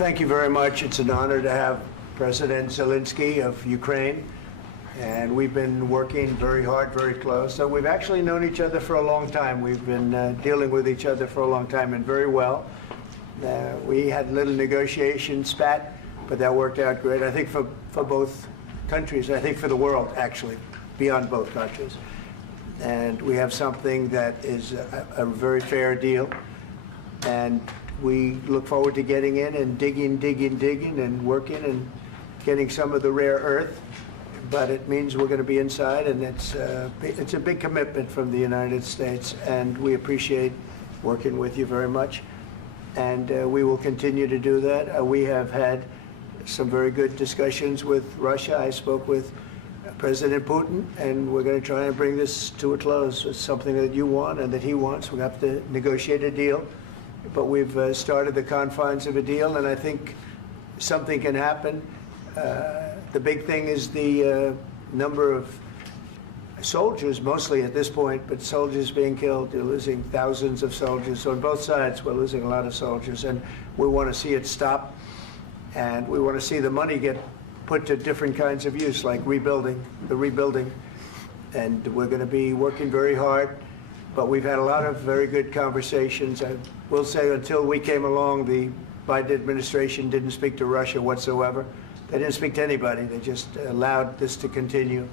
thank you very much. It's an honor to have President Zelensky of Ukraine, and we've been working very hard, very close. So we've actually known each other for a long time. We've been dealing with each other for a long time, and very well. We had a little negotiation spat, but that worked out great. I think for both countries, I think for the world, actually, beyond both countries. And we have something that is a very fair deal. And we look forward to getting in and digging and working and getting some of the rare earth. But it means we're going to be inside, and it's a big commitment from the United States, and we appreciate working with you very much. And we will continue to do that. We have had some very good discussions with Russia. I spoke with President Putin, and we're going to try and bring this to a close. It's something that you want and that he wants. We have to negotiate a deal. But we've started the confines of a deal, and I think something can happen. The big thing is the number of soldiers, mostly at this point, but soldiers being killed. You're losing thousands of soldiers. So on both sides, we're losing a lot of soldiers, and we want to see it stop. And we want to see the money get put to different kinds of use, like rebuilding. And we're going to be working very hard. But we've had a lot of very good conversations. I will say until we came along, the Biden administration didn't speak to Russia whatsoever. They didn't speak to anybody. They just allowed this to continue.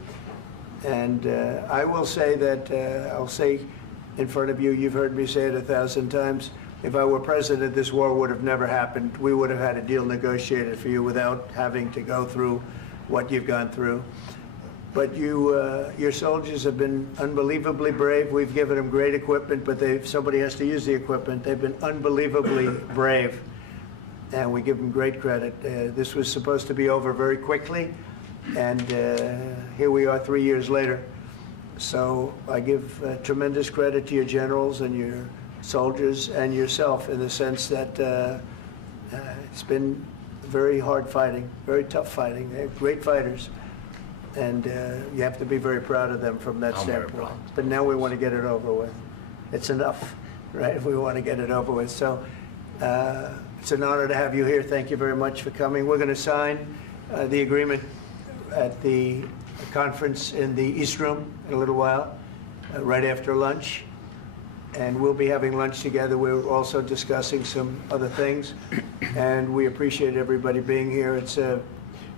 And I will say that, I'll say in front of you, you've heard me say it 1,000 times, if I were president, this war would have never happened. We would have had a deal negotiated for you without having to go through what you've gone through. But your soldiers have been unbelievably brave. We've given them great equipment, but somebody has to use the equipment. They've been unbelievably brave, and we give them great credit. This was supposed to be over very quickly, and here we are 3 years later. So I give tremendous credit to your generals and your soldiers and yourself in the sense that it's been very hard fighting, very tough fighting. They're great fighters. And you have to be very proud of them from that standpoint. But now we want to get it over with. It's enough, right? We want to get it over with. So it's an honor to have you here. Thank you very much for coming. We're going to sign the agreement at the conference in the East Room in a little while, right after lunch. And we'll be having lunch together. We're also discussing some other things. And we appreciate everybody being here. It's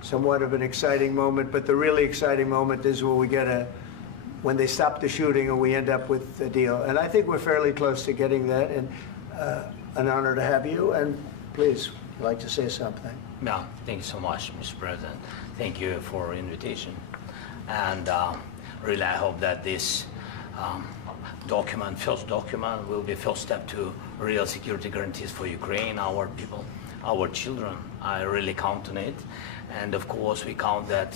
somewhat of an exciting moment, but the really exciting moment is when they stop the shooting and we end up with a deal. And I think we're fairly close to getting that, and an honor to have you. And please, I'd like to say something. Yeah, thank you so much, Mr. President. Thank you for the invitation. And really, I hope that this first document, will be first step to real security guarantees for Ukraine, our people, our children. I really count on it. And of course, we count that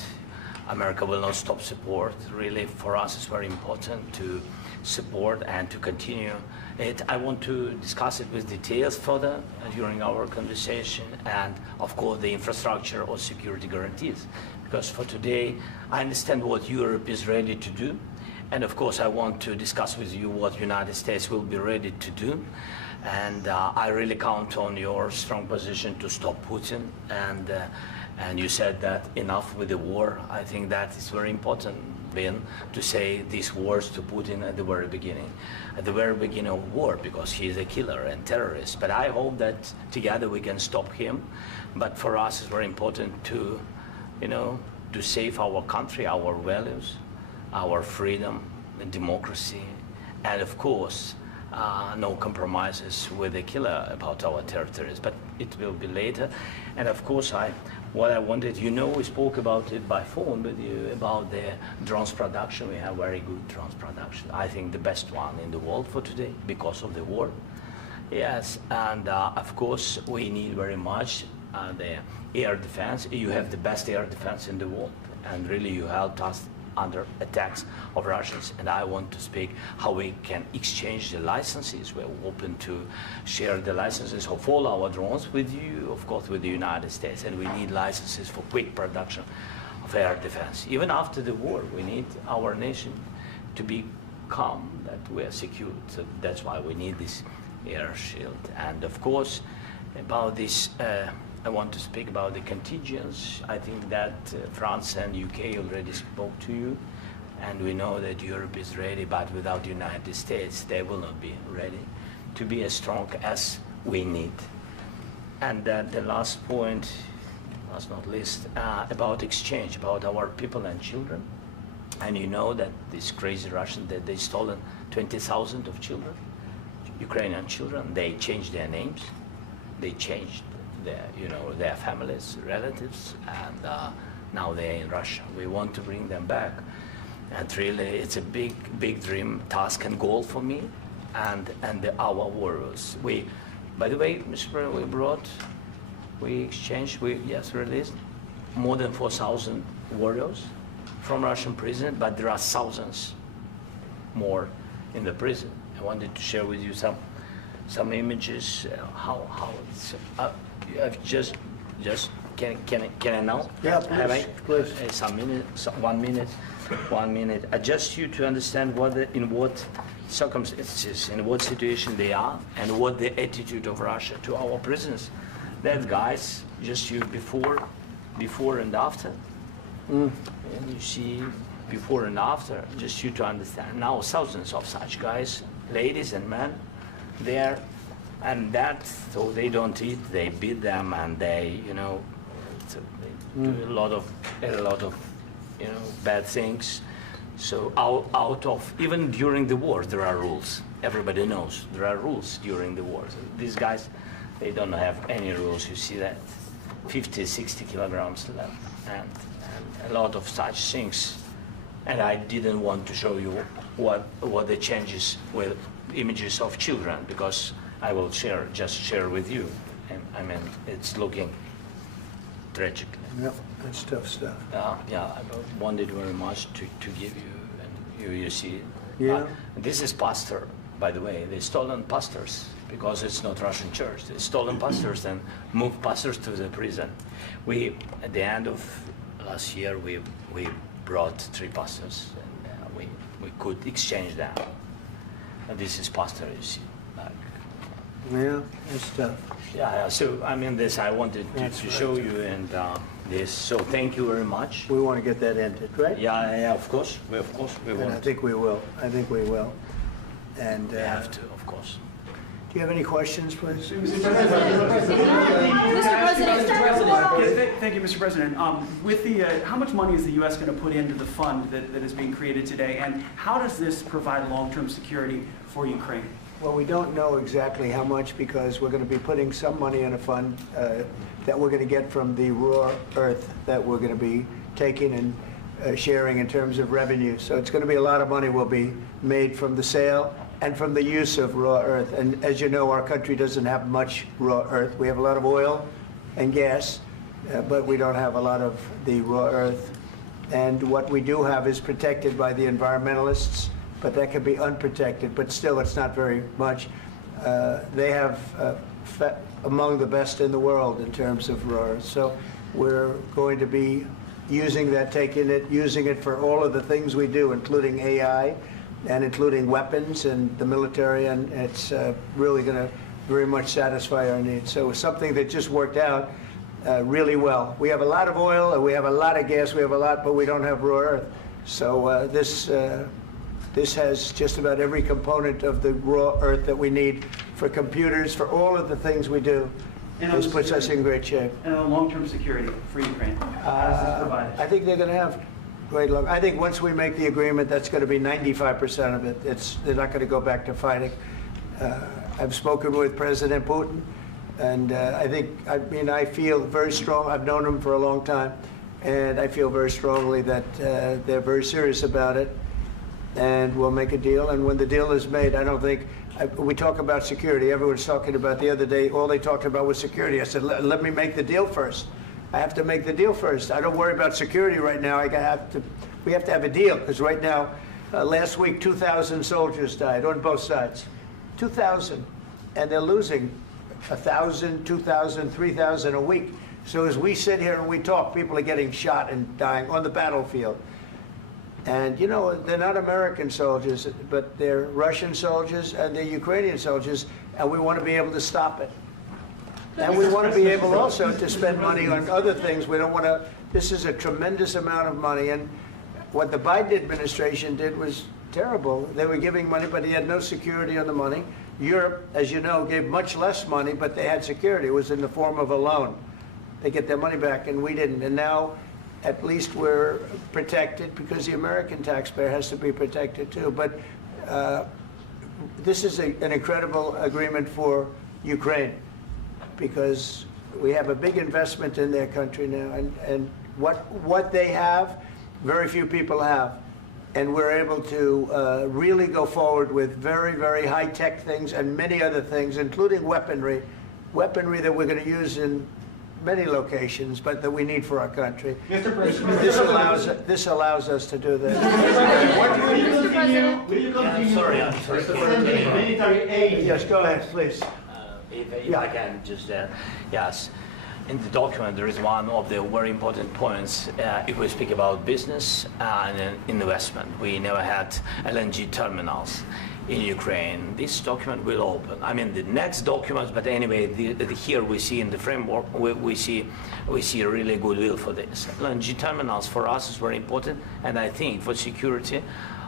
America will not stop support. Really, for us, it's very important to support and to continue it. I want to discuss it with details further during our conversation, and of course, the infrastructure or security guarantees. Because for today, I understand what Europe is ready to do. And of course, I want to discuss with you what the United States will be ready to do. And I really count on your strong position to stop Putin. And you said that enough with the war. I think that is very important, Ben, to say these words to Putin at the very beginning of war, because he is a killer and terrorist. But I hope that together we can stop him. But for us, it's very important to, to save our country, our values, our freedom and democracy, and of course, no compromises with the killer about our territories, but it will be later. And of course, what I wanted, we spoke about it by phone with you, about the drones production. We have very good drones production. I think the best one in the world for today because of the war. Yes, and of course, we need very much the air defense. You have the best air defense in the world, and really you helped us under attacks of Russians. And I want to speak how we can exchange the licenses. We're open to share the licenses of all our drones with you, of course, with the United States. And we need licenses for quick production of air defense. Even after the war, we need our nation to be calm, that we are secure. So that's why we need this air shield. And of course, about this I want to speak about the contingents. I think that France and UK already spoke to you, and we know that Europe is ready, but without the United States, they will not be ready to be as strong as we need. And the last point, last not least, about exchange, about our people and children. And you know that these crazy Russians, that they stolen 20,000 of children, Ukrainian children. They changed their names, they changed their families, relatives, and now they're in Russia. We want to bring them back. And really, it's a big dream, task and goal for me and our warriors. By the way, Mr. President, we released more than 4,000 warriors from Russian prison, but there are thousands more in the prison. I wanted to share with you some images, how it's, just can I now? Yeah, please. One minute. Just you to understand in what circumstances, in what situation they are, and what the attitude of Russia to our prisoners. That guys, just you before and after. And you see before and after, just you to understand. Now thousands of such guys, ladies and men, there, and that, so they don't eat, they beat them, and they, they do a lot of bad things. So out of, even during the war, there are rules. Everybody knows there are rules during the war. So these guys, they don't have any rules. You see that 50, 60 kilograms left, and a lot of such things. And I didn't want to show you what the changes with images of children, because I will just share with you. And I mean, it's looking tragic. Yep, that's tough stuff. Yeah, I wanted very much to give you, and you see. Yeah. This is pastor, by the way. They stolen pastors because it's not Russian church. They stolen pastors and moved pastors to the prison. At the end of last year, we brought 3 pastors, and we could exchange them. And this is pastor, you see. Yeah, that's tough. Yeah. So I mean, this I wanted to show you, and this. So thank you very much. We want to get that ended, right? Yeah. Of course. We And want. I think we will. And We have to, of course. do you have any questions, please? Mr. President, thank you, Mr. President. With the, how much money is the U.S. going to put into the fund that is being created today, and how does this provide long-term security for Ukraine? Well, we don't know exactly how much, because we're going to be putting some money in a fund that we're going to get from the raw earth that we're going to be taking and sharing in terms of revenue. So it's going to be a lot of money will be made from the sale and from the use of raw earth. And as you know, our country doesn't have much raw earth. We have a lot of oil and gas, but we don't have a lot of the raw earth. And what we do have is protected by the environmentalists, but that can be unprotected, but still it's not very much. They have among the best in the world in terms of raw earth. So we're going to be using that, using it for all of the things we do, including AI and including weapons and the military, and it's really going to very much satisfy our needs. So it's something that just worked out really well. We have a lot of oil, and we have a lot of gas, we have a lot, but we don't have raw earth. So this has just about every component of the raw earth that we need for computers, for all of the things we do. This puts us in great shape. And on long-term security for Ukraine, how does this provide it? I think they're going to have great luck. I think once we make the agreement, that's going to be 95% of it. They're not going to go back to fighting. I've spoken with President Putin, and I feel very strong. I've known him for a long time, and I feel very strongly that they're very serious about it, and we'll make a deal. And when the deal is made, I don't think, we talk about security. Everyone's talking about the other day, all they talked about was security. I said, let me make the deal first. I have to make the deal first. I don't worry about security right now. We have to have a deal, because right now, last week, 2,000 soldiers died on both sides. 2,000. And they're losing 1,000, 2,000, 3,000 a week. So as we sit here and we talk, people are getting shot and dying on the battlefield. And, you know, they're not American soldiers, but they're Russian soldiers and they're Ukrainian soldiers, and we want to be able to stop it. And we want to be able also to spend money on other things. We don't want to, this is a tremendous amount of money. And what the Biden administration did was terrible. They were giving money, but he had no security on the money. Europe, as you know, gave much less money, but they had security. It was in the form of a loan. They get their money back, and we didn't. And now, at least we're protected because the American taxpayer has to be protected too. But this is an incredible agreement for Ukraine because we have a big investment in their country now. And what they have, very few people have. And we're able to really go forward with very, very high-tech things and many other things, including weaponry that we're going to use in many locations, but that we need for our country. Mr. President, This allows us to do that. will you continue I'm sorry. sending military aid? Yes, go ahead, please. If I can just, yes. In the document, there is one of the very important points. If we speak about business and investment, we never had LNG terminals in Ukraine. This document will open. I mean, the next documents, but anyway, here we see in the framework, we see really goodwill for this. LNG terminals for us is very important, and I think for security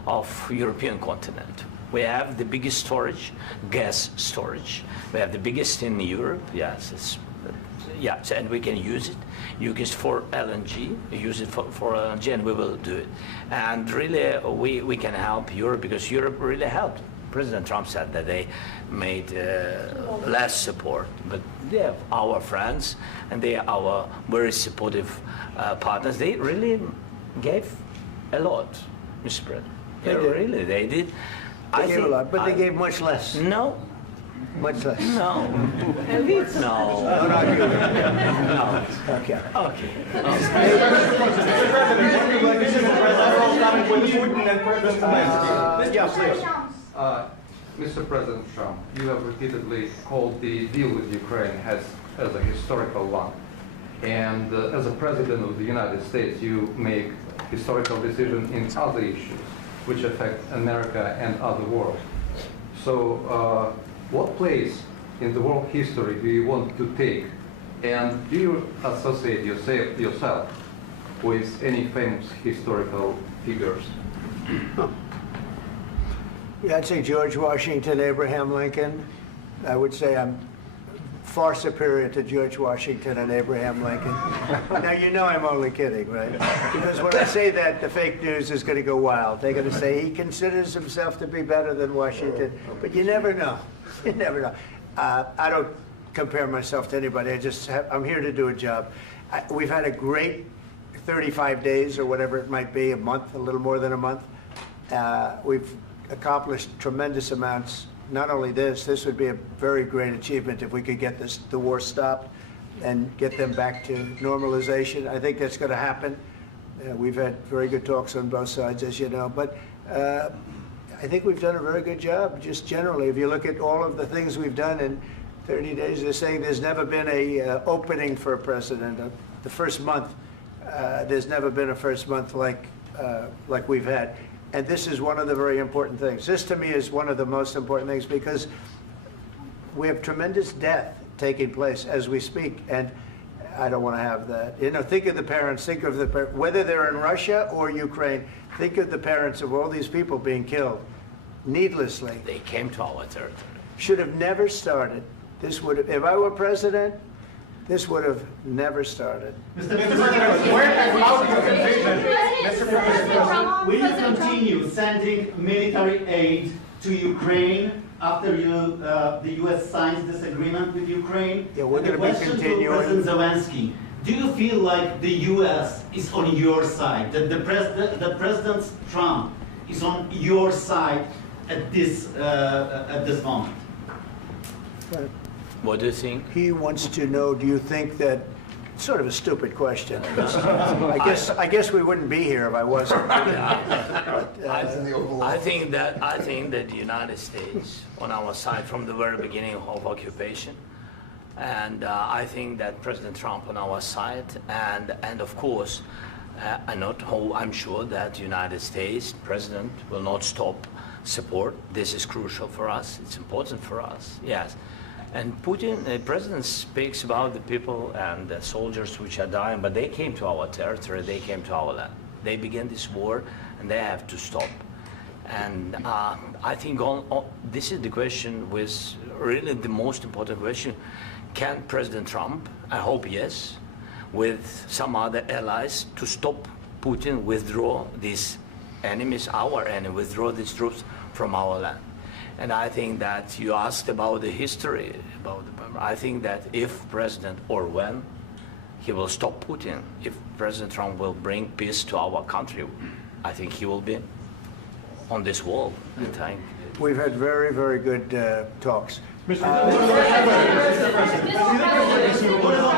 of European continent. We have the biggest storage, gas storage. We have the biggest in Europe. Yes, and we can use it for LNG, use it for LNG, and we will do it. And really, we can help Europe because Europe really helped. President Trump said that they made less support, but they are our friends and they are our very supportive partners. They really gave a lot, Mr. President. They did. They gave a lot, but they gave much less. No. Much less. No. No. Don't argue with me. No. Okay. Okay. Mr. President Trump, you have repeatedly called the deal with Ukraine as a historical one. And as a President of the United States, you make historical decisions in other issues which affect America and other world. So what place in the world history do you want to take? And do you associate yourself with any famous historical figures? Yeah, I'd say George Washington, Abraham Lincoln. I would say I'm far superior to George Washington and Abraham Lincoln. Now, you know I'm only kidding, right? Because when I say that, the fake news is going to go wild. They're going to say he considers himself to be better than Washington. But you never know. You never know. I don't compare myself to anybody. I'm here to do a job. We've had a great 35 days or whatever it might be, a month, a little more than a month. We've accomplished tremendous amounts. Not only this would be a very great achievement if we could get the war stopped and get them back to normalization. I think that's going to happen. We've had very good talks on both sides, as you know. But I think we've done a very good job, just generally. If you look at all of the things we've done in 30 days, they're saying there's never been a opening for a president. The first month, there's never been a first month like we've had. And this is one of the very important things. This, to me, is one of the most important things because we have tremendous death taking place as we speak, and I don't want to have that. You know, think of the parents, whether they're in Russia or Ukraine, think of the parents of all these people being killed needlessly. They came to our territory. Should have never started. This would have, if I were president, this would have never started. Mr. President, where has out your conviction? Mr. President, will you continue sending military aid to Ukraine after the U.S. signs this agreement with Ukraine? Yeah, we're And the going to be question continuing. to President Zelensky, do you feel like the U.S. is on your side, that the President Trump is on your side at this moment? But What do you think? he wants to know, do you think that, sort of a stupid question. I guess we wouldn't be here if I wasn't. I think that the United States on our side from the very beginning of occupation, and I think that President Trump on our side, and of course, I'm sure that the United States President will not stop support. This is crucial for us. It's important for us. Yes. And Putin, the president speaks about the people and the soldiers which are dying, but they came to our territory, they came to our land. They began this war, and they have to stop. And I think this is the question, with really the most important question. Can President Trump, I hope yes, with some other allies, to stop Putin, withdraw these enemies, our enemy, withdraw these troops from our land? And I think that you asked about the history, I think that if President, or when, he will stop Putin, if President Trump will bring peace to our country, I think he will be on this wall. We've had very, very good talks. What about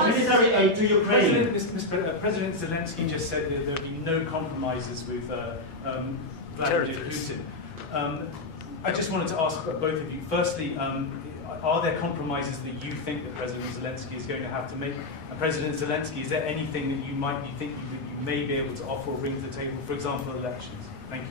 military aid to Ukraine? President Zelensky just said that there will be no compromises with Vladimir Putin. I just wanted to ask both of you, firstly, are there compromises that you think that President Zelensky is going to have to make? And President Zelensky, is there anything that you might be thinking that you may be able to offer or bring to the table, for example, elections? Thank you.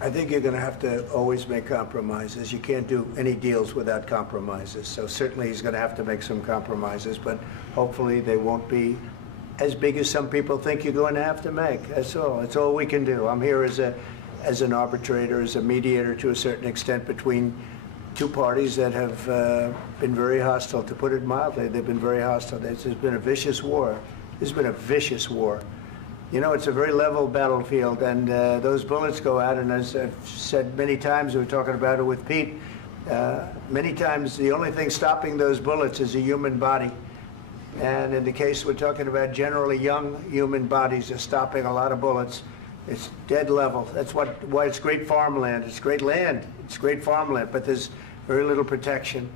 I think you're going to have to always make compromises. You can't do any deals without compromises. So certainly he's going to have to make some compromises, but hopefully they won't be as big as some people think you're going to have to make. That's all. That's all we can do. I'm here as an arbitrator, as a mediator to a certain extent between two parties that have been very hostile. To put it mildly, they've been very hostile. There's been a vicious war. There's been a vicious war. You know, it's a very level battlefield, and those bullets go out, and as I've said many times, we were talking about it with Pete, many times the only thing stopping those bullets is a human body. And in the case we're talking about, generally young human bodies are stopping a lot of bullets. It's dead level. That's why it's great farmland. It's great land. It's great farmland, but there's very little protection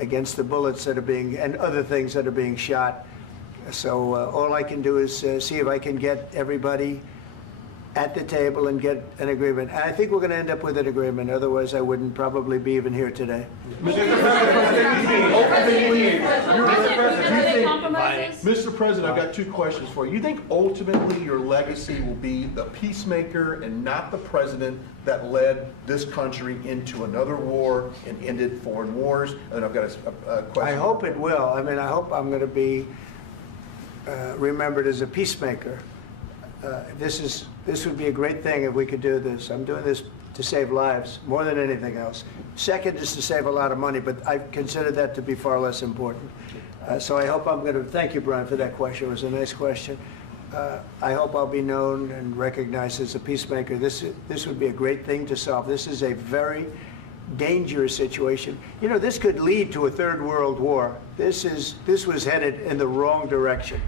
against the bullets that are being, and other things that are being shot. So all I can do is see if I can get everybody at the table and get an agreement. And I think we're going to end up with an agreement. Otherwise, I wouldn't probably be even here today. Mr. President, I've got two questions for you. You think ultimately your legacy will be the peacemaker and not the president that led this country into another war and ended foreign wars? And I've got a question. I hope it will. I mean, I hope I'm going to be remembered as a peacemaker. This would be a great thing if we could do this. I'm doing this to save lives more than anything else. Second is to save a lot of money, but I consider that to be far less important. So I hope I'm going to, thank you, Brian, for that question. It was a nice question. I hope I'll be known and recognized as a peacemaker. This would be a great thing to solve. This is a very dangerous situation. You know, this could lead to a third world war. This was headed in the wrong direction.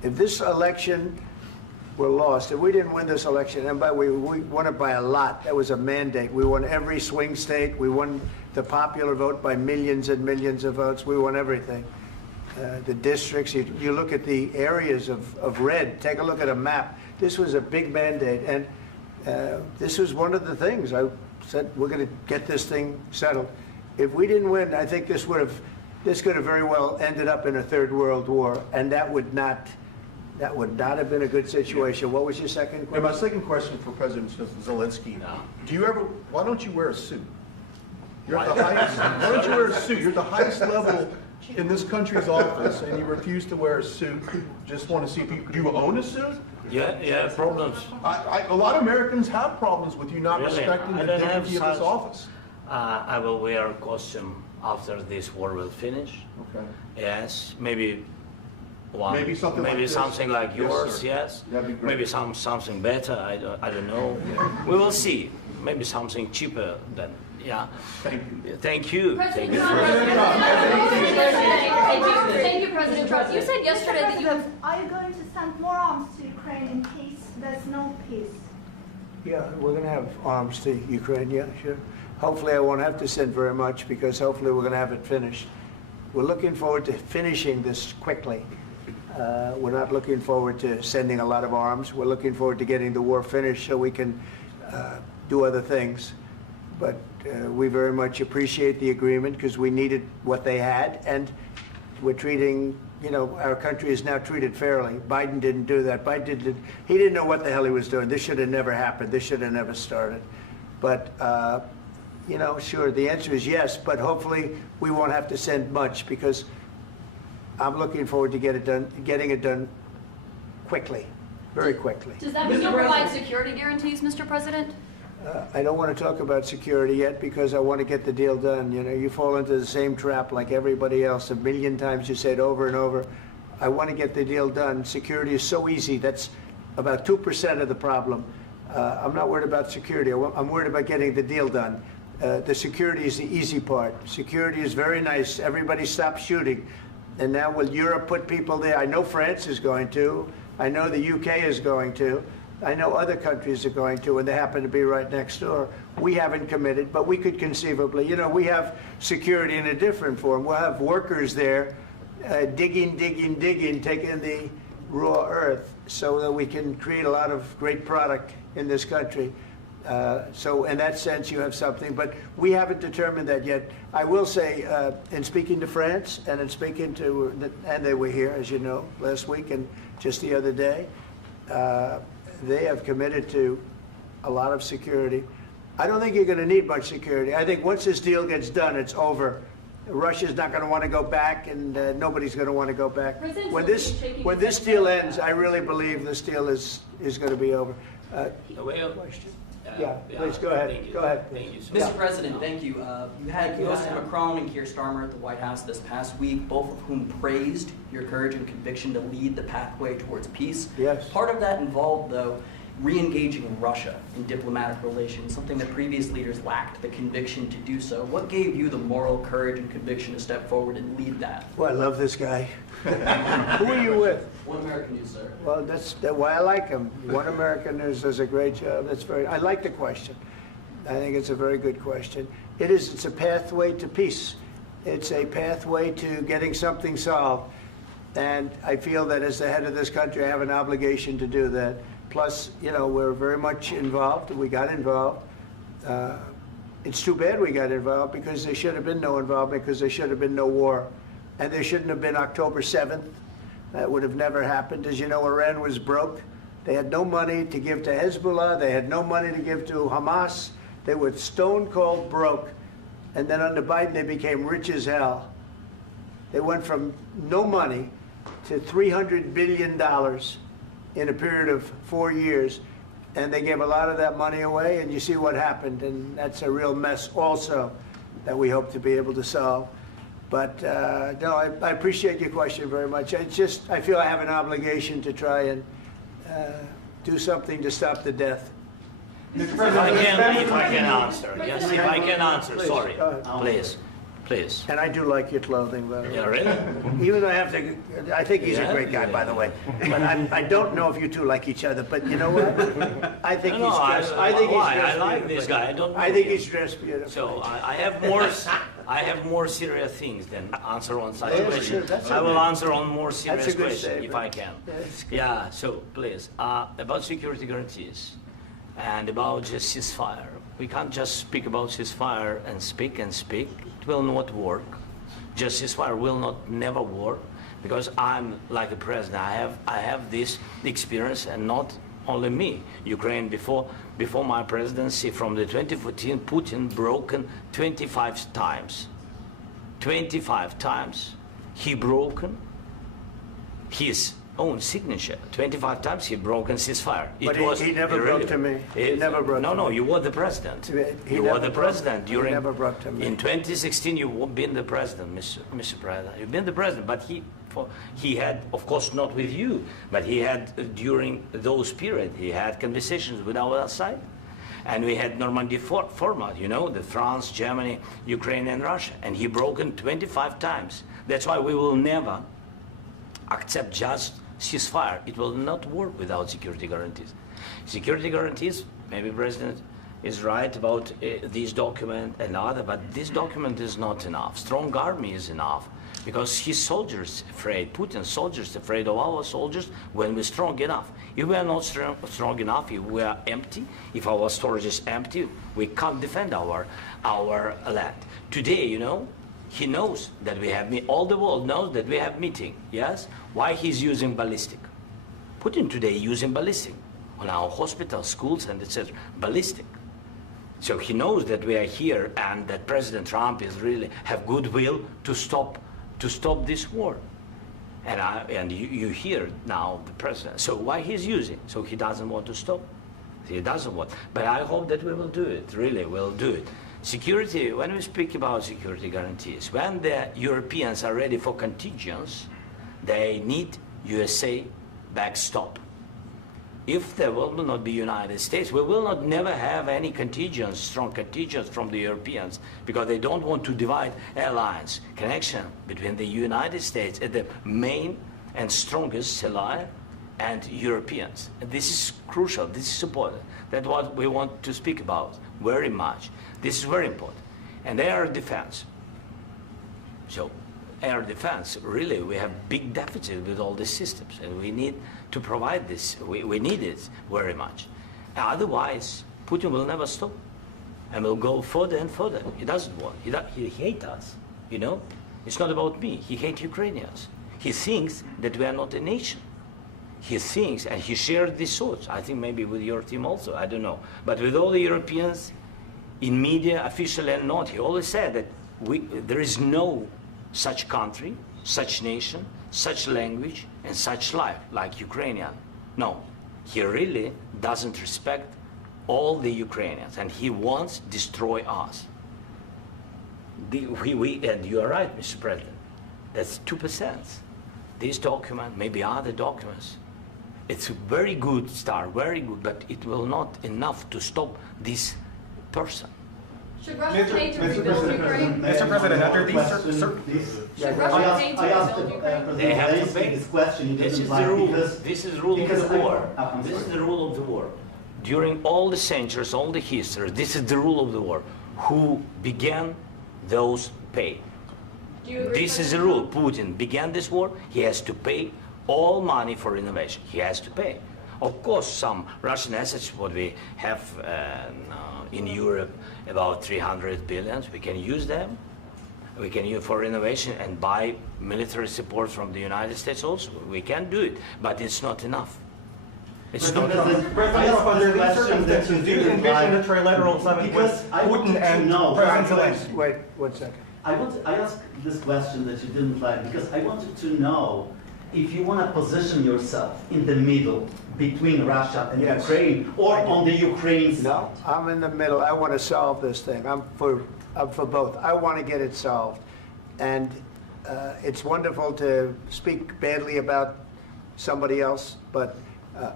If this election were lost, if we didn't win this election, and by the way, we won it by a lot. That was a mandate. We won every swing state. We won the popular vote by millions and millions of votes. We won everything. The districts, you look at the areas of red, take a look at a map. This was a big mandate, and this was one of the things. I said, we're going to get this thing settled. If we didn't win, I think this could have very well ended up in a third world war, and that would not have been a good situation. What was your second question? And my second question for President Zelensky, why don't you wear a suit? You're at the highest, why don't you wear a suit? You're at the highest level in this country's office, and you refuse to wear a suit. Just want to see if do you own a suit? Yeah, problems. A lot of Americans have problems with you not respecting the dignity of this office. I will wear a costume after this war will finish. Okay. Yes, maybe one. Maybe something like this. Something like yours. Yes. That'd be great. Maybe something better. I don't know. We will see. Maybe something cheaper than. Yeah. Thank you. Thank you. President Trump. Thank you, President Trump. You said yesterday that you have. Are you going to send more arms to Ukraine in case there's no peace? Yeah, we're going to have arms to Ukraine, yeah, sure. Hopefully I won't have to send very much, because hopefully we're going to have it finished. We're looking forward to finishing this quickly. We're not looking forward to sending a lot of arms. We're looking forward to getting the war finished so we can do other things. But we very much appreciate the agreement, because we needed what they had, and we're treating, you know, our country is now treated fairly. Biden didn't do that. He didn't know what the hell he was doing. This should have never happened. This should have never started. But you know, sure, the answer is yes, but hopefully we won't have to send much because I'm looking forward to getting it done quickly, very quickly. Does that mean you'll provide security guarantees, Mr. President? I don't want to talk about security yet because I want to get the deal done. You know, you fall into the same trap like everybody else. A million times you say it over and over. I want to get the deal done. Security is so easy. That's about 2% of the problem. I'm not worried about security. I'm worried about getting the deal done. The security is the easy part. Security is very nice. Everybody stopped shooting. And now will Europe put people there? I know France is going to. I know the UK is going to. I know other countries are going to, and they happen to be right next door. We haven't committed, but we could conceivably. You know, we have security in a different form. We'll have workers there digging, taking the raw earth so that we can create a lot of great product in this country. So in that sense, you have something, but we haven't determined that yet. I will say, in speaking to France and in speaking to, and they were here, as you know, last week and just the other day, they have committed to a lot of security. I don't think you're going to need much security. I think once this deal gets done, it's over. Russia's not going to want to go back, and nobody's going to want to go back. When this deal ends, I really believe this deal is going to be over. Question? Yeah, please go ahead. Go ahead. Thank you, sir. Mr. President, thank you. You had Mr. Macron and Keir Starmer at the White House this past week, both of whom praised your courage and conviction to lead the pathway towards peace. Yes. Part of that involved, though, re-engaging Russia in diplomatic relations, something that previous leaders lacked the conviction to do so. What gave you the moral courage and conviction to step forward and lead that? Well, I love this guy. Who are you with? One American News, sir. Well, that's why I like him. One American News does a great job. I like the question. I think it's a very good question. It's a pathway to peace. It's a pathway to getting something solved. And I feel that as the head of this country, I have an obligation to do that. Plus, you know, we're very much involved. We got involved. It's too bad we got involved because there should have been no involvement because there should have been no war. And there shouldn't have been October 7th. That would have never happened. As you know, Iran was broke. They had no money to give to Hezbollah. They had no money to give to Hamas. They were stone cold broke. And then under Biden, they became rich as hell. They went from no money to $300 billion in a period of 4 years. And they gave a lot of that money away, and you see what happened. And that's a real mess also that we hope to be able to solve. But no, I appreciate your question very much. I feel I have an obligation to try and do something to stop the death. If I can answer, yes, if I can answer, Please, sorry, go ahead. please. And I do like your clothing, by the way. Yeah, really? Even though I think he's a great guy, by the way. But I don't know if you two like each other. But you know what? I think he's dressed. I like this guy. I think he's dressed beautifully. So I have more serious things than answer on such Yeah, question. sure, I will answer on more That's serious a good question statement. if I can. Yeah, so please, about security guarantees and about just ceasefire. We can't just speak about ceasefire and speak. It will not work. Just ceasefire will not never work because I'm like the president. I have this experience, and not only me. Ukraine before my presidency, from the 2014, Putin broken 25 times. 25 times he broken his own signature. 25 times he broken ceasefire. But he never broke to me. He never broke to me. No, you were the president. You were the president during. He never broke to me. In 2016, you've been the president, Mr. President. You've been the president, but he had, of course, not with you, but he had during those period. He had conversations with our side, and we had Normandy format. You know, the France, Germany, Ukraine, and Russia, and he broken 25 times. That's why we will never accept just ceasefire. It will not work without security guarantees. Security guarantees, maybe President is right about this document and other, but this document is not enough. Strong army is enough because his soldiers afraid, Putin's soldiers afraid of our soldiers when we're strong enough. If we are not strong enough, if we are empty, if our storage is empty, we can't defend our land. Today, you know, he knows that we have all the world knows that we have meeting, yes? Why he's using ballistic? Putin today using ballistic on our hospitals, schools, and etc. Ballistic. So he knows that we are here and that President Trump is really have goodwill to stop this war. And you hear now the president. So why he's using? So he doesn't want to stop. He doesn't want. But I hope that we will do it. Really, we'll do it. Security. When we speak about security guarantees, when the Europeans are ready for contingents, they need USA backstop. If there will not be United States, we will not never have any contingents, strong contingents from the Europeans, because they don't want to divide alliance, connection between the United States as the main and strongest ally and Europeans. And this is crucial, this is important. That's what we want to speak about very much. This is very important. And air defense. So air defense, really, we have big deficit with all these systems, and we need to provide this. We need it very much. Otherwise, Putin will never stop, and will go further and further. He doesn't want. He hates us, you know? It's not about me. He hates Ukrainians. He thinks that we are not a nation. He thinks, and he shared these thoughts, I think maybe with your team also, I don't know. But with all the Europeans, in media, officially and not, he always said that there is no such country, such nation, such language, and such life like Ukrainian. No, he really doesn't respect all the Ukrainians, and he wants to destroy us. And you are right, Mr. President, that's 2%. This document, maybe other documents, it's a very good start, very good, but it will not enough to stop this person. Should Russia pay to rebuild Ukraine? Mr. President, under these Should Russia pay to I asked rebuild Ukraine? They have to Zelensky pay. this question. This is the rule. This is the rule of the war. This is the rule of the war. During all the centuries, all the history, this is the rule of the war. Who began, those pay. Do you agree, This is the rule. Putin began this war. He has to pay all money for innovation. He has to pay. Of course, some Russian assets, what we have in Europe, about 300 billion, we can use them. We can use for innovation and buy military support from the United States also. We can do it, but it's not enough. It's not enough. President, under these circumstances, do you envision a trilateral summit with Putin and President Zelensky? Wait 1 second. I asked this question that you didn't like because I wanted to know if you want to position yourself in the middle between Russia and Yes. Ukraine or on the Ukraine side. No, I'm in the middle. I want to solve this thing. I'm for both. I want to get it solved. And it's wonderful to speak badly about somebody else, but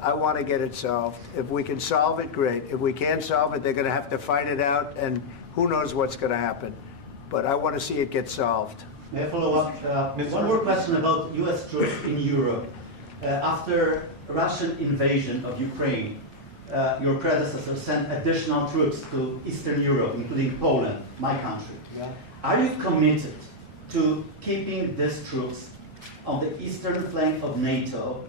I want to get it solved. If we can solve it, great. If we can't solve it, they're going to have to fight it out, and who knows what's going to happen. But I want to see it get solved. May I follow up? One more question about U.S. troops in Europe. After Russian invasion of Ukraine, your predecessor sent additional troops to Eastern Europe, including Poland, my country. Yeah. Are you committed to keeping these troops on the eastern flank of NATO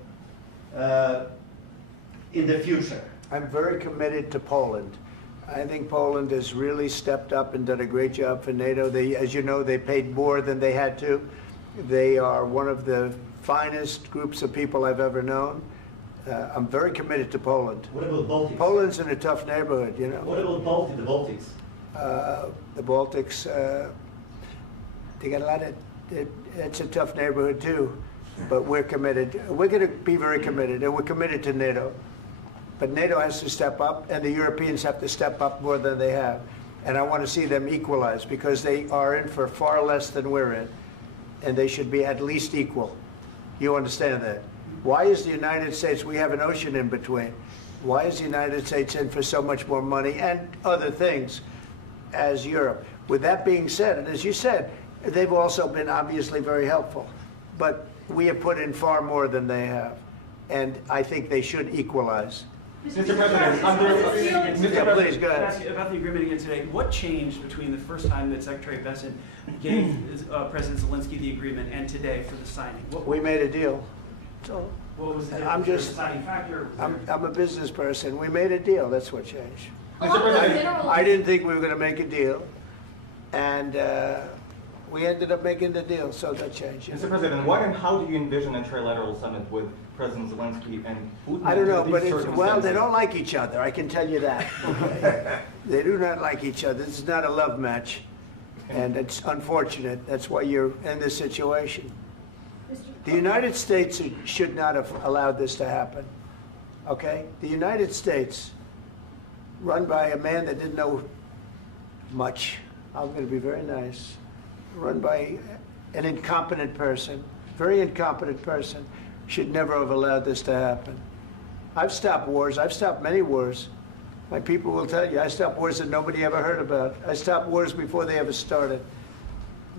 in the future? I'm very committed to Poland. I think Poland has really stepped up and done a great job for NATO. They, as you know, they paid more than they had to. They are one of the finest groups of people I've ever known. I'm very committed to Poland. What about Baltics? Poland's in a tough neighborhood, you know. What about the Baltics? The Baltics, they got a lot of, it's a tough neighborhood too, but we're committed. We're going to be very committed, and we're committed to NATO. But NATO has to step up, and the Europeans have to step up more than they have. And I want to see them equalize, because they are in for far less than we're in, and they should be at least equal. You understand that? Why is the United States, we have an ocean in between, why is the United States in for so much more money and other things as Europe? With that being said, and as you said, they've also been obviously very helpful, but we have put in far more than they have, and I think they should equalize. Mr. President, Please, go ahead. Ask you about the agreement again today. What changed between the first time that Secretary Bessent gave President Zelensky the agreement and today for the signing? We made a deal. So What was the I'm just, deciding factor? I'm a business person. We made a deal. That's what changed. Along with minerals. I didn't think we were going to make a deal, and We ended up making the deal, so that changed. Mr. President, what and how do you envision a trilateral summit with President Zelensky and Putin? I don't know, but these well, they circumstances? don't like each other, I can tell you that. Okay? They do not like each other. This is not a love match, and it's unfortunate. That's why you're in this situation. The United States should not have allowed this to happen, okay? The United States, run by a man that didn't know much, I'm going to be very nice, run by an incompetent person, very incompetent person, should never have allowed this to happen. I've stopped wars. I've stopped many wars. My people will tell you, I stopped wars that nobody ever heard about. I stopped wars before they ever started.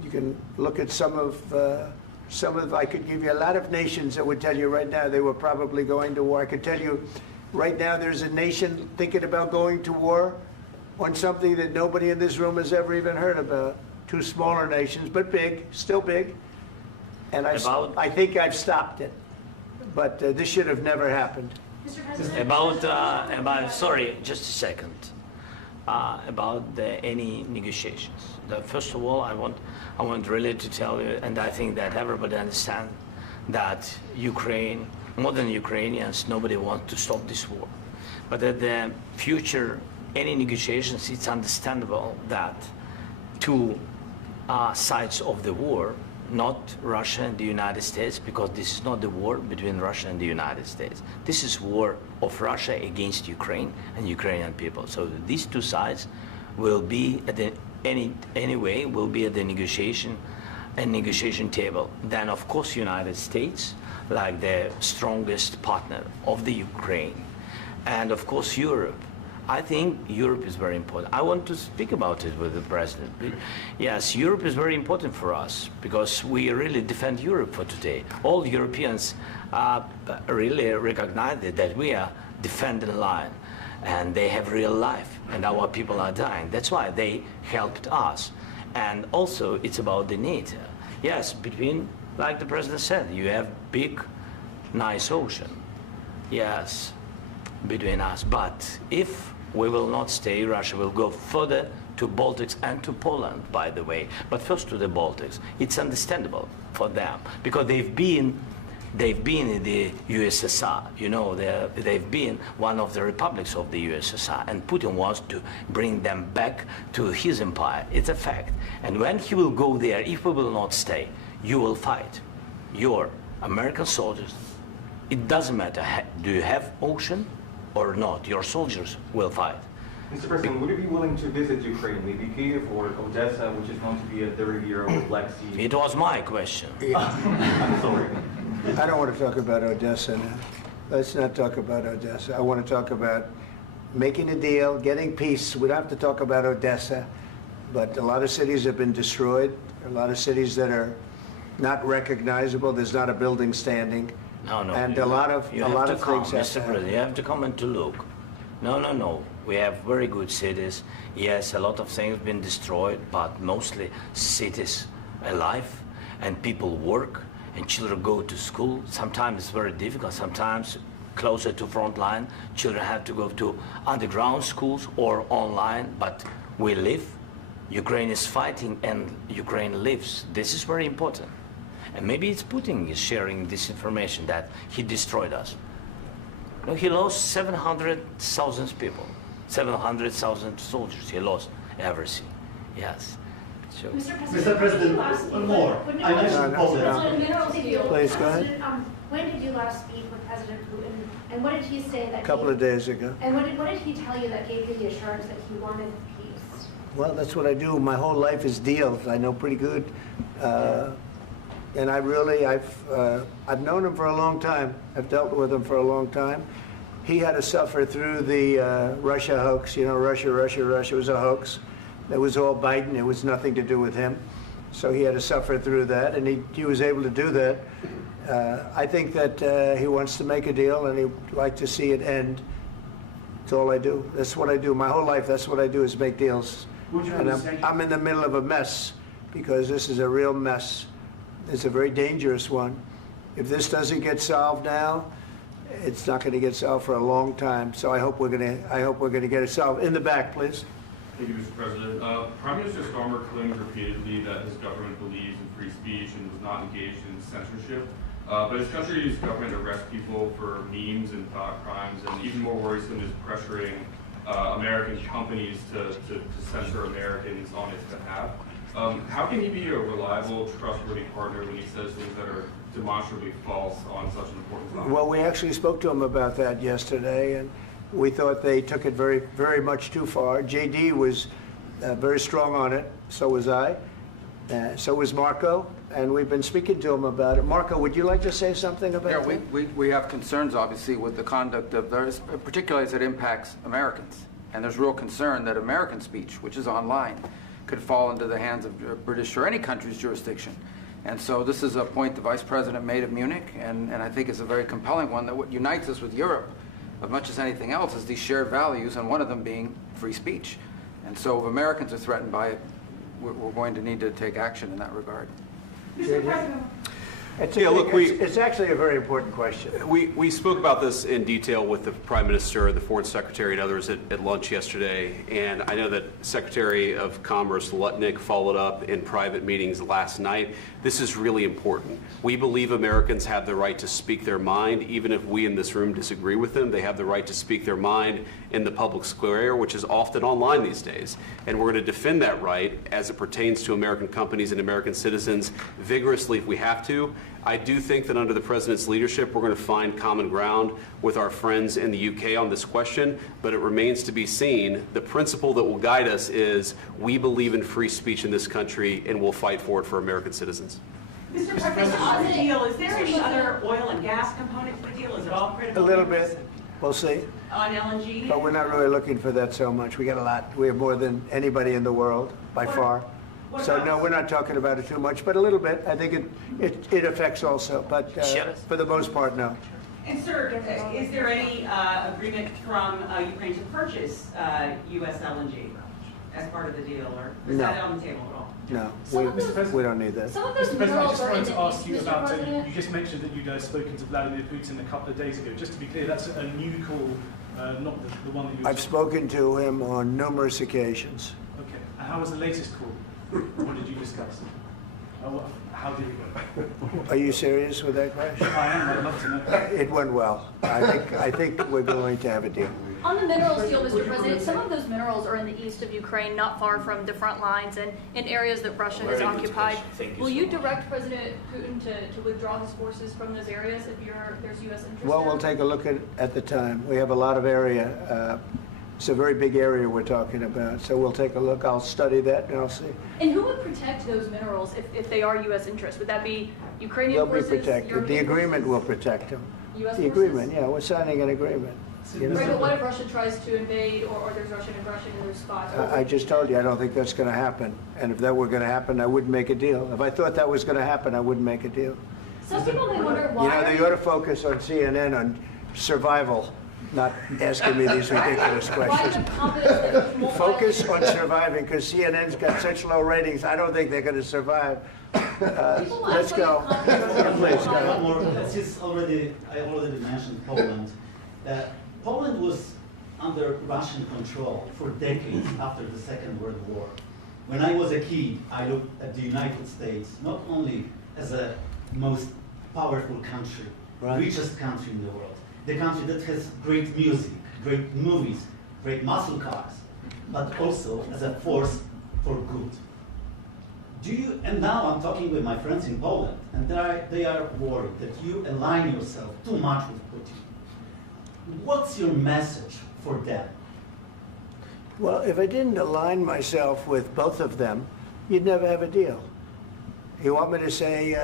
You can look at some of, I could give you a lot of nations that would tell you right now they were probably going to war. I could tell you right now there's a nation thinking about going to war on something that nobody in this room has ever even heard about. Two smaller nations, but big, still big. And I think I've stopped it. But this should have never happened. Mr. President. About sorry, just a second. About any negotiations. First of all, I want really to tell you, and I think that everybody understands that Ukraine, more than Ukrainians, nobody wants to stop this war. But at the future, any negotiations, it's understandable that two sides of the war, not Russia and the United States, because this is not the war between Russia and the United States. This is war of Russia against Ukraine and Ukrainian people. So these two sides will be at the anyway will be at the negotiation table. Then of course United States, like the strongest partner of the Ukraine, and of course Europe. I think Europe is very important. I want to speak about it with the president. Yes, Europe is very important for us because we really defend Europe for today. All Europeans really recognize that we are defending line, and they have real life, and our people are dying. That's why they helped us. And also, it's about the NATO. Yes, between, like the president said, you have big, nice ocean. Yes, between us. But if we will not stay, Russia will go further to Baltics and to Poland, by the way. But first to the Baltics. It's understandable for them because they've been in the USSR. You know, they've been one of the republics of the USSR, and Putin wants to bring them back to his empire. It's a fact. And when he will go there, if we will not stay, you will fight. Your American soldiers, it doesn't matter, do you have ocean or not, your soldiers will fight. Mr. President, would you be willing to visit Ukraine, maybe Kyiv or Odessa, which is known to be at the Riviera or Black Sea? It was my question. I'm sorry. I don't want to talk about Odessa now. Let's not talk about Odessa. I want to talk about making a deal, getting peace. We don't have to talk about Odessa, but a lot of cities have been destroyed. There are a lot of cities that are not recognizable. There's not a building standing. No. And a lot of things have Mr. President, you have to come and to look. No. We have very good cities. Yes, a lot of things have been destroyed, but mostly cities alive, and people work, and children go to school. Sometimes it's very difficult. Sometimes closer to front line, children have to go to underground schools or online, but we live. Ukraine is fighting, and Ukraine lives. This is very important. And maybe it's Putin is sharing this information that he destroyed us. No, he lost 700,000 people, 700,000 soldiers. He lost everything. Yes. So, Mr. President, one more. I mentioned Poland. Please, go ahead. When did you last speak with President Putin, and what did he say that? A couple of days ago. And what did he tell you that gave you the assurance that he wanted peace? Well, that's what I do. My whole life is deals. I know pretty good. And I've known him for a long time. I've dealt with him for a long time. He had to suffer through the Russia hoax. You know, Russia was a hoax. It was all Biden. It was nothing to do with him. So he had to suffer through that, and he was able to do that. I think that he wants to make a deal, and he'd like to see it end. That's all I do. That's what I do. My whole life, that's what I do, is make deals. And I'm in the middle of a mess, because this is a real mess. It's a very dangerous one. If this doesn't get solved now, it's not going to get solved for a long time. So I hope we're going to get it solved. In the back, please. Thank you, Mr. President. Prime Minister Starmer claimed repeatedly that his government believes in free speech and was not engaged in censorship. But his country's government arrests people for memes and thought crimes, and even more worrisome is pressuring American companies to censor Americans on its behalf. How can he be a reliable, trustworthy partner when he says things that are demonstrably false on such an important topic? Well, we actually spoke to him about that yesterday, and we thought they took it very, very much too far. JD was very strong on it. So was I. So was Marco. And we've been speaking to him about it. Marco, would you like to say something about that? We have concerns, obviously, with the conduct of those, particularly as it impacts Americans. And there's real concern that American speech, which is online, could fall into the hands of British or any country's jurisdiction. And so this is a point the Vice President made of Munich, and I think it's a very compelling one, that what unites us with Europe, as much as anything else, is these shared values, and one of them being free speech. And so if Americans are threatened by it, we're going to need to take action in that regard. Mr. President. It's actually a very important question. We spoke about this in detail with the Prime Minister, the Foreign Secretary, and others at lunch yesterday, and I know that Secretary of Commerce Lutnick followed up in private meetings last night. This is really important. We believe Americans have the right to speak their mind, even if we in this room disagree with them. They have the right to speak their mind in the public square, which is often online these days. And we're going to defend that right as it pertains to American companies and American citizens vigorously if we have to. I do think that under the President's leadership, we're going to find common ground with our friends in the UK on this question, but it remains to be seen. The principle that will guide us is we believe in free speech in this country, and we'll fight for it for American citizens. Mr. President, on the deal, is there any other oil and gas component to the deal? Is it all critical? A little bit. We'll see. On LNG? But we're not really looking for that so much. We got a lot. We have more than anybody in the world, by far. So no, we're not talking about it too much, but a little bit. I think it affects also, but for the most part, no. And sir, is there any agreement from Ukraine to purchase U.S. LNG as part of the deal, or is that on the table at all? No, we don't need that. Mr. President, I just wanted to ask you about, you just mentioned that you'd spoken to Vladimir Putin a couple of days ago. Just to be clear, that's a new call, not the one that you... I've spoken to him on numerous occasions. Okay, and how was the latest call? What did you discuss? How did it go? Are you serious with that question? I am. I'd love to know. It went well. I think we're going to have a deal. On the minerals deal, Mr. President, some of those minerals are in the east of Ukraine, not far from the front lines and in areas that Russia has occupied. Will you direct President Putin to withdraw his forces from those areas if there's U.S. interest? Well, we'll take a look at the time. We have a lot of area. It's a very big area we're talking about, so we'll take a look. I'll study that and I'll see. And who would protect those minerals if they are U.S. interests? Would that be Ukrainian forces? They'll be protected. European The agreement forces? will protect them. U.S. The forces? agreement, yeah, we're signing an agreement. You know? Right, but what if Russia tries to invade or there's Russian aggression in those spots? I just told you, I don't think that's going to happen. And if that were going to happen, I wouldn't make a deal. If I thought that was going to happen, I wouldn't make a deal. Some people may wonder why. You know, they ought to focus on CNN on survival, not asking me these ridiculous questions. Focus on surviving, because CNN's got such low ratings, I don't think they're going to survive. Let's go. Please, go ahead. I already mentioned Poland. Poland was under Russian control for decades after the Second World War. When I was a kid, I looked at the United States not only as a most powerful country, richest country in the world, the country that has great music, great movies, great muscle cars, but also as a force for good. And now I'm talking with my friends in Poland, and they are worried that you align yourself too much with Putin. What's your message for them? Well, if I didn't align myself with both of them, you'd never have a deal. You want me to say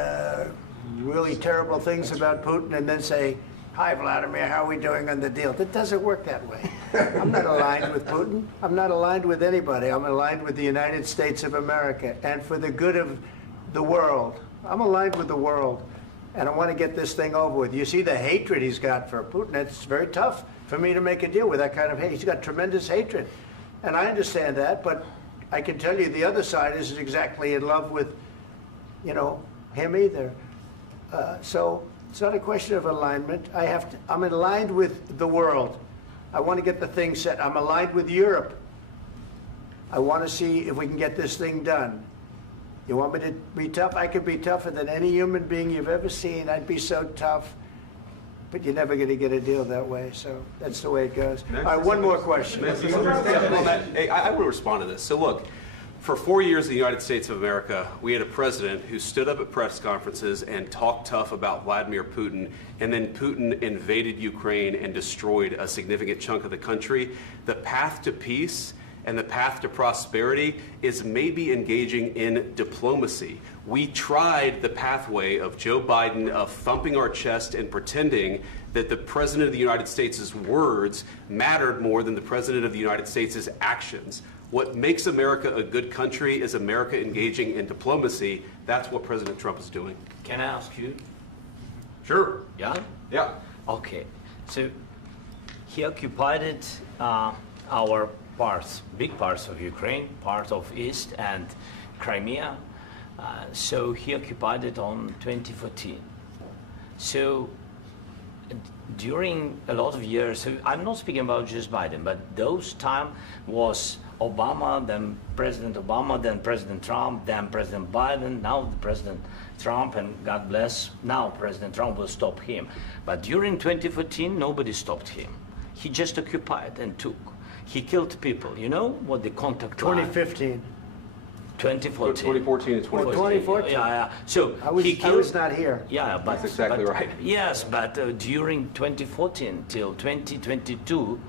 really terrible things about Putin and then say, "Hi, Vladimir, how are we doing on the deal?" That doesn't work that way. I'm not aligned with Putin. I'm not aligned with anybody. I'm aligned with the United States of America. And for the good of the world, I'm aligned with the world. And I want to get this thing over with. You see the hatred he's got for Putin. It's very tough for me to make a deal with that kind of hate. He's got tremendous hatred. And I understand that, but I can tell you the other side isn't exactly in love with, him either. So it's not a question of alignment. I'm aligned with the world. I want to get the thing set. I'm aligned with Europe. I want to see if we can get this thing done. You want me to be tough? I could be tougher than any human being you've ever seen. I'd be so tough. But you're never going to get a deal that way, so that's the way it goes. All right, one more question. Hey, I want to respond to this. So look, for 4 years in the United States of America, we had a president who stood up at press conferences and talked tough about Vladimir Putin, and then Putin invaded Ukraine and destroyed a significant chunk of the country. The path to peace and the path to prosperity is maybe engaging in diplomacy. We tried the pathway of Joe Biden of thumping our chest and pretending that the President of the United States' words mattered more than the President of the United States' actions. What makes America a good country is America engaging in diplomacy. That's what President Trump is doing. Can I ask you? Sure. Yeah? Yeah. Okay. So he occupied our parts, big parts of Ukraine, part of East and Crimea. So he occupied it on 2014. So during a lot of years, so I'm not speaking about just Biden, but those time was Obama, then President Obama, then President Trump, then President Biden, now President Trump, and God bless, now President Trump will stop him. But during 2014, nobody stopped him. He just occupied and took. He killed people. You know what the contact line? 2015. 2014 2014. and 2015. 2014. Yeah. So I was not here. Yeah, but that's exactly right. Yes, but during 2014 till 2022,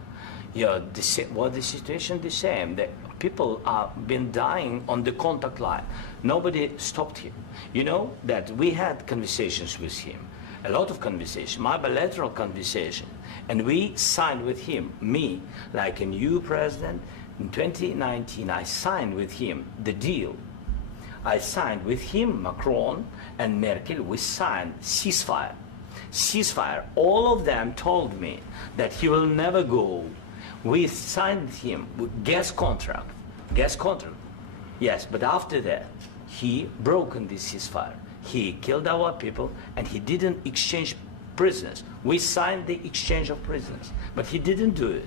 yeah, the situation the same. The people have been dying on the contact line. Nobody stopped him. You know that we had conversations with him, a lot of conversations, my bilateral conversation, and we signed with him, me, like a new president. In 2019, I signed with him the deal. I signed with him, Macron and Merkel, we signed ceasefire. Ceasefire. All of them told me that he will never go. We signed with him with gas contract. Gas contract. Yes, but after that, he broken this ceasefire. He killed our people and he didn't exchange prisoners. We signed the exchange of prisoners, but he didn't do it.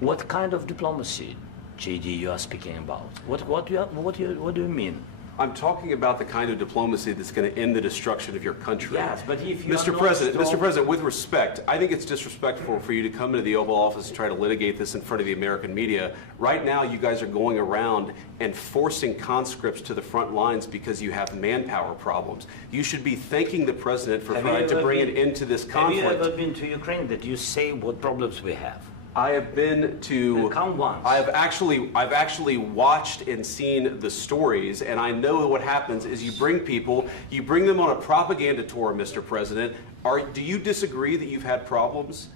What kind of diplomacy, JD, you are speaking about? What do you mean? I'm talking about the kind of diplomacy that's going to end the destruction of your country. Yes, but if you Mr. President, with respect, I think it's disrespectful for you to come into the Oval Office and try to litigate this in front of the American media. Right now, you guys are going around and forcing conscripts to the front lines because you have manpower problems. You should be thanking the President for trying to bring an end to this conflict. Have you ever been to Ukraine that you say what problems we have? I have been to. Come once. I've actually watched and seen the stories, and I know what happens is you bring people, you bring them on a propaganda tour, Mr. President. Do you disagree that you've had problems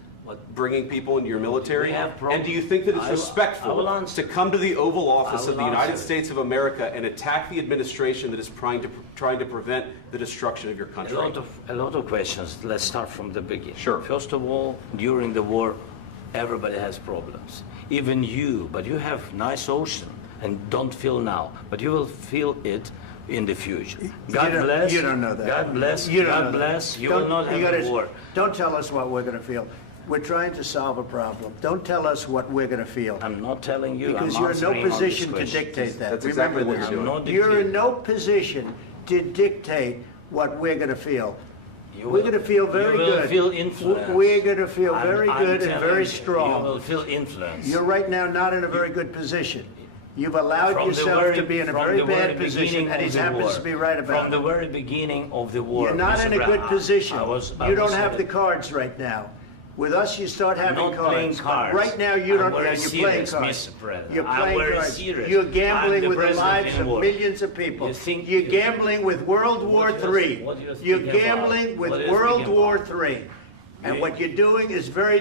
bringing people into your military? And do you think that it's respectful to come to the Oval Office of the United States of America and attack the administration that is trying to prevent the destruction of your country? A lot of questions. Let's start from the beginning. Sure. First of all, during the war, everybody has problems. Even you, but you have nice ocean and don't feel now, but you will feel it in the future. God bless. You don't know that. God bless. You don't God know bless. that. You will not have a war. Don't tell us what we're going to feel. We're trying to solve a problem. Don't tell us what we're going to feel. I'm not telling you. Because I'm you're in no answering on position this to question. dictate that. That's Remember exactly what this. you're doing. You're in no position to dictate what we're going to feel. We're going to feel very good. You will feel influence. We're going to feel very good and very strong. You will feel influence. You're right now not in a very good position. You've allowed yourself to be in a very bad position, and he happens to be right about it. From the very beginning of the war. You're not in a good position. You don't have the cards. cards right now. With us, you start having I'm not playing cards. cards. Right now, you don't. I'm You're playing serious, cards. Mr. President. You're I'm playing very cards. serious. You're gambling I'm with the president lives in of war. millions of people. You're you gambling with World War III. You're gambling with World War III. And what you're doing is very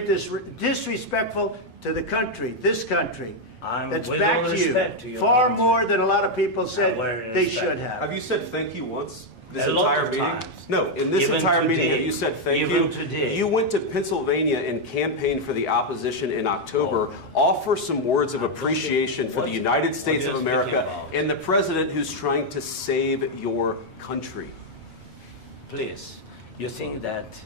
disrespectful to the country, this country. That's backed you far more than a lot of people said they should have. Have you said thank you once? This A lot entire of meeting? times. No, in this Even entire meeting, today. have you said thank Even you? today. You went to Pennsylvania and campaigned for the opposition in October. Offer some words of appreciation for the United States of America and the president who's trying to save your country. Please, you think that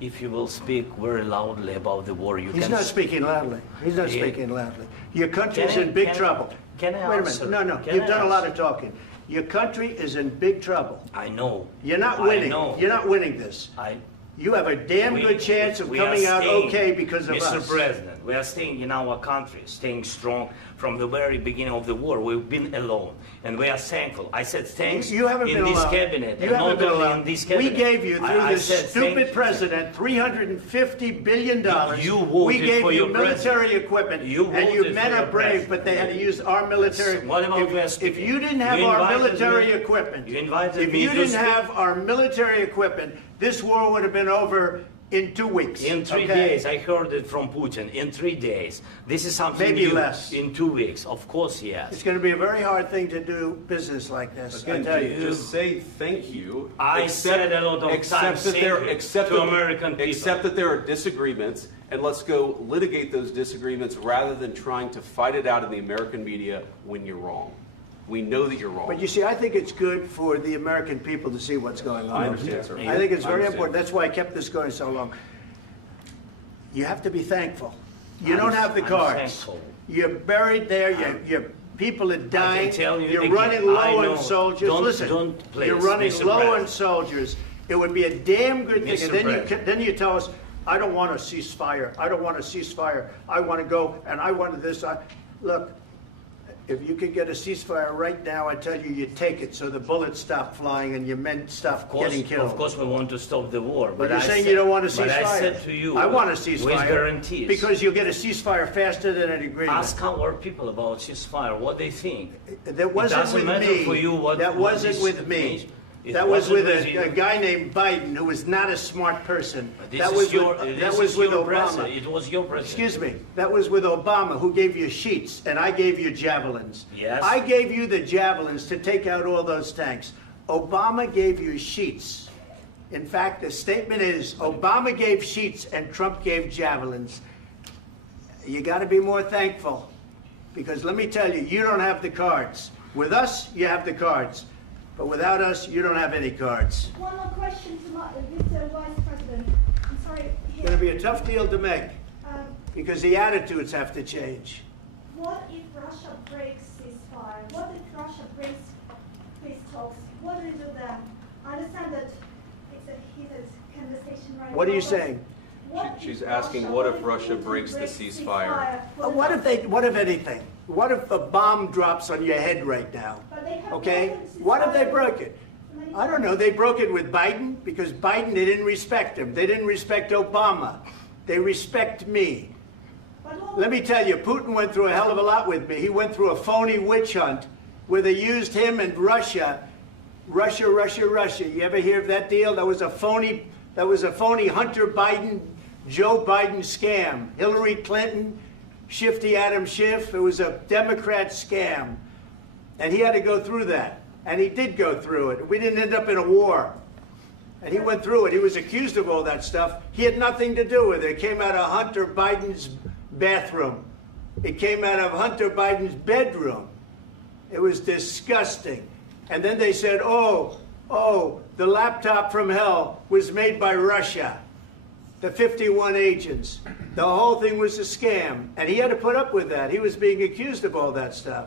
if you will speak very loudly about the war, you He's can... not speaking loudly. He's not speaking loudly. Your country's in big trouble. Can I Wait a answer? minute. No, Can you've I done a lot of answer? talking. Your country is in big trouble. I know. You're not I winning. know. You're not winning this. You have a damn good chance of coming out okay because of us. Mr. President, we are staying in our country, staying strong from the very beginning of the war. We've been alone, and we are thankful. I said thanks You haven't in been this alone. cabinet, You and haven't not been only alone. in this We cabinet. gave you, through I this said stupid thank you. president, $350 billion. You We voted gave for you your military president. equipment, You and you voted men for are your brave, but they had to use our military. What about West If you didn't have You our invited military me- equipment, you invited if me you to didn't speak- have our military equipment, this war would have been over in 2 weeks. In 3 okay? days, I heard it from Putin. In 3 days, this is something Maybe new. less. In 2 weeks, of course, yes. It's going to be a very hard thing to do business like this. I Again, tell you. just say thank you. I said a lot of times thank you to American people. Accept that there are disagreements, and let's go litigate those disagreements rather than trying to fight it out in the American media when you're wrong. We know that you're wrong. But you see, I think it's good for the American people to see what's going on. I understand, sir. I think it's I very understand. important. That's why I kept this going so long. You have to be thankful. You don't have the I'm cards. thankful. You're buried there. Your people are dying. tell you You're again, running I low know. on soldiers. Don't- Listen, don't please, you're running Mr. low on President. soldiers. It would be a damn good thing. Mr. And then President. then you tell us, I don't want a ceasefire. I don't want a ceasefire. I want to go, and I want this. Look, if you could get a ceasefire right now, I tell you, you take it so the bullets stop flying and your men stop getting killed. Of course, we want to stop the war. But you're I saying said- you don't want a ceasefire. But I said to you, I want a with ceasefire. guarantees. Because you'll get a ceasefire faster than an agreement. Ask our people about ceasefire, what they think. That wasn't it doesn't with matter me. for you what That what wasn't this with me. means. It That was wasn't with you. a guy named Biden who was not a smart person. This That is was your- with, this that was is with your Obama. president. It was your president. Excuse me. That was with Obama, who gave you sheets, and I gave you javelins. Yes. I gave you the javelins to take out all those tanks. Obama gave you sheets. In fact, the statement is Obama gave sheets and Trump gave javelins. You got to be more thankful, because let me tell you, you don't have the cards. With us, you have the cards. But without us, you don't have any cards. One more question to Mr. Vice President. I'm sorry. It's going to be a tough deal to make, because the attitudes have to change. What if Russia breaks ceasefire? What if Russia breaks peace talks? What do you do then? I understand that it's a heated conversation right now. What are you but saying? what She's if asking, what if Russia breaks the ceasefire? What if anything? What if a bomb drops on your head right now? But they have Okay? broken What if they ceasefire broke it? I don't know. They broke it with Biden, because Biden, they didn't respect him. They didn't respect Obama. They respect me. Let me tell you, Putin went through a hell of a lot with me. He went through a phony witch hunt where they used him and Russia. Russia. You ever hear of that deal? That was a phony Hunter Biden, Joe Biden scam. Hillary Clinton, Shifty Adam Schiff. It was a Democrat scam. And he had to go through that. And he did go through it. We didn't end up in a war. And he went through it. He was accused of all that stuff. He had nothing to do with it. It came out of Hunter Biden's bathroom. It came out of Hunter Biden's bedroom. It was disgusting. And then they said, oh, the laptop from hell was made by Russia. The 51 agents. The whole thing was a scam. And he had to put up with that. He was being accused of all that stuff.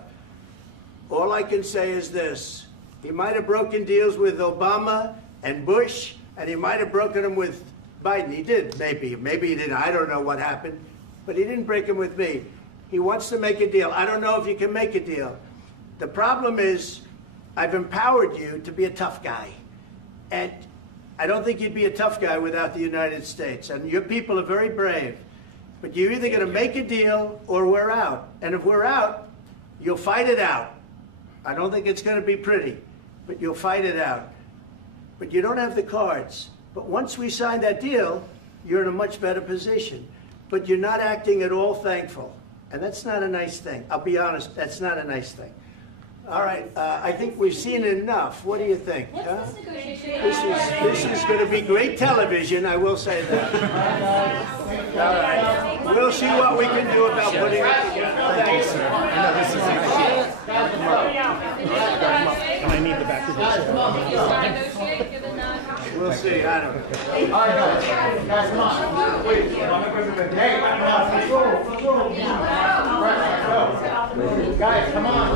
All I can say is this. He might have broken deals with Obama and Bush, and he might have broken them with Biden. He did, maybe. Maybe he didn't. I don't know what happened. But he didn't break them with me. He wants to make a deal. I don't know if you can make a deal. The problem is, I've empowered you to be a tough guy. And I don't think you'd be a tough guy without the United States. And your people are very brave. But you're either going to make a deal or we're out. And if we're out, you'll fight it out. I don't think it's going to be pretty, but you'll fight it out. But you don't have the cards. But once we sign that deal, you're in a much better position. But you're not acting at all thankful. And that's not a nice thing. I'll be honest, that's not a nice thing. All right, I think we've seen enough. What do you think? Huh? This is going to be great television, I will say that. All right. We'll see what we can do about putting it together. Thanks, sir. I know this is I need the back of the We'll see, I don't know. All right, guys, come on. Wait, President. Hey, let's go. Guys, come on.